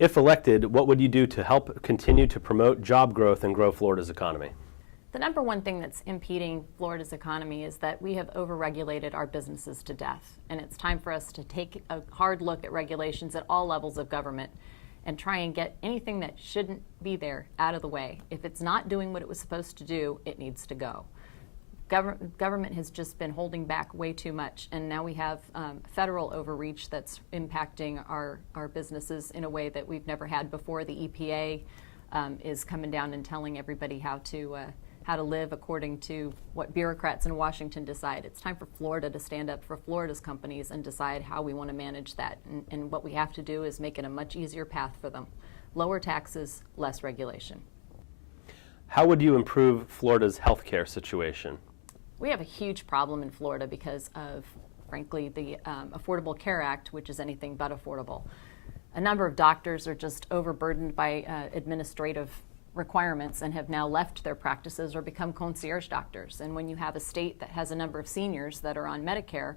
If elected, what would you do to help continue to promote job growth and grow Florida's economy? The number one thing that's impeding Florida's economy is that we have overregulated our businesses to death. And it's time for us to take a hard look at regulations at all levels of government and try and get anything that shouldn't be there out of the way. If it's not doing what it was supposed to do, it needs to go. Government has just been holding back way too much, and now we have federal overreach that's impacting our businesses in a way that we've never had before. The EPA is coming down and telling everybody how to live according to what bureaucrats in Washington decide. It's time for Florida to stand up for Florida's companies and decide how we want to manage that. And what we have to do is make it a much easier path for them. Lower taxes, less regulation. How would you improve Florida's healthcare situation? We have a huge problem in Florida because of, frankly, the Affordable Care Act, which is anything but affordable. A number of doctors are just overburdened by administrative requirements and have now left their practices or become concierge doctors. And when you have a state that has a number of seniors that are on Medicare,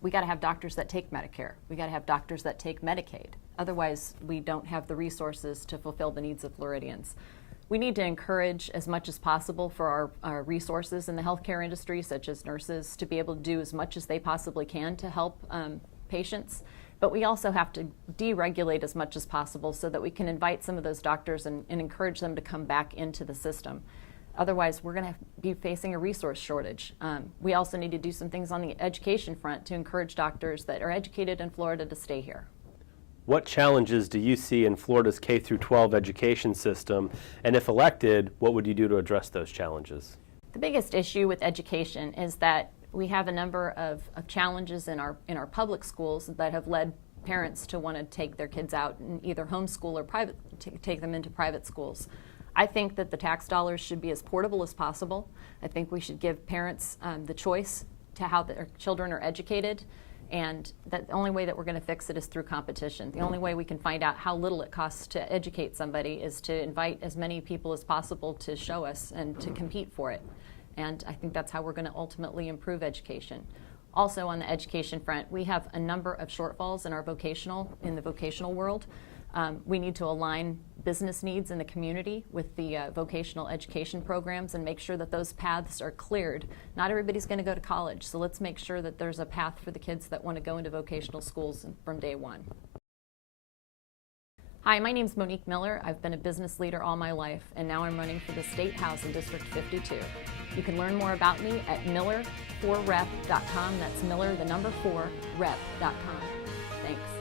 we got to have doctors that take Medicare. We got to have doctors that take Medicaid. Otherwise, we don't have the resources to fulfill the needs of Floridians. We need to encourage as much as possible for our resources in the healthcare industry, such as nurses, to be able to do as much as they possibly can to help patients. But we also have to deregulate as much as possible so that we can invite some of those doctors and encourage them to come back into the system. Otherwise, we're going to be facing a resource shortage. We also need to do some things on the education front to encourage doctors that are educated in Florida to stay here. What challenges do you see in Florida's K-12 education system? And if elected, what would you do to address those challenges? The biggest issue with education is that we have a number of challenges in our public schools that have led parents to want to take their kids out and either homeschool or take them into private schools. I think that the tax dollars should be as portable as possible. I think we should give parents the choice to how their children are educated. And that the only way that we're going to fix it is through competition. The only way we can find out how little it costs to educate somebody is to invite as many people as possible to show us and to compete for it. And I think that's how we're going to ultimately improve education. Also on the education front, we have a number of shortfalls in the vocational world. We need to align business needs in the community with the vocational education programs and make sure that those paths are cleared. Not everybody's going to go to college, so let's make sure that there's a path for the kids that want to go into vocational schools from day one. Hi, my name's Monique Miller. I've been a business leader all my life, and now I'm running for the State House in District 52. You can learn more about me at miller4rep.com. That's Miller, the number 4, rep.com. Thanks.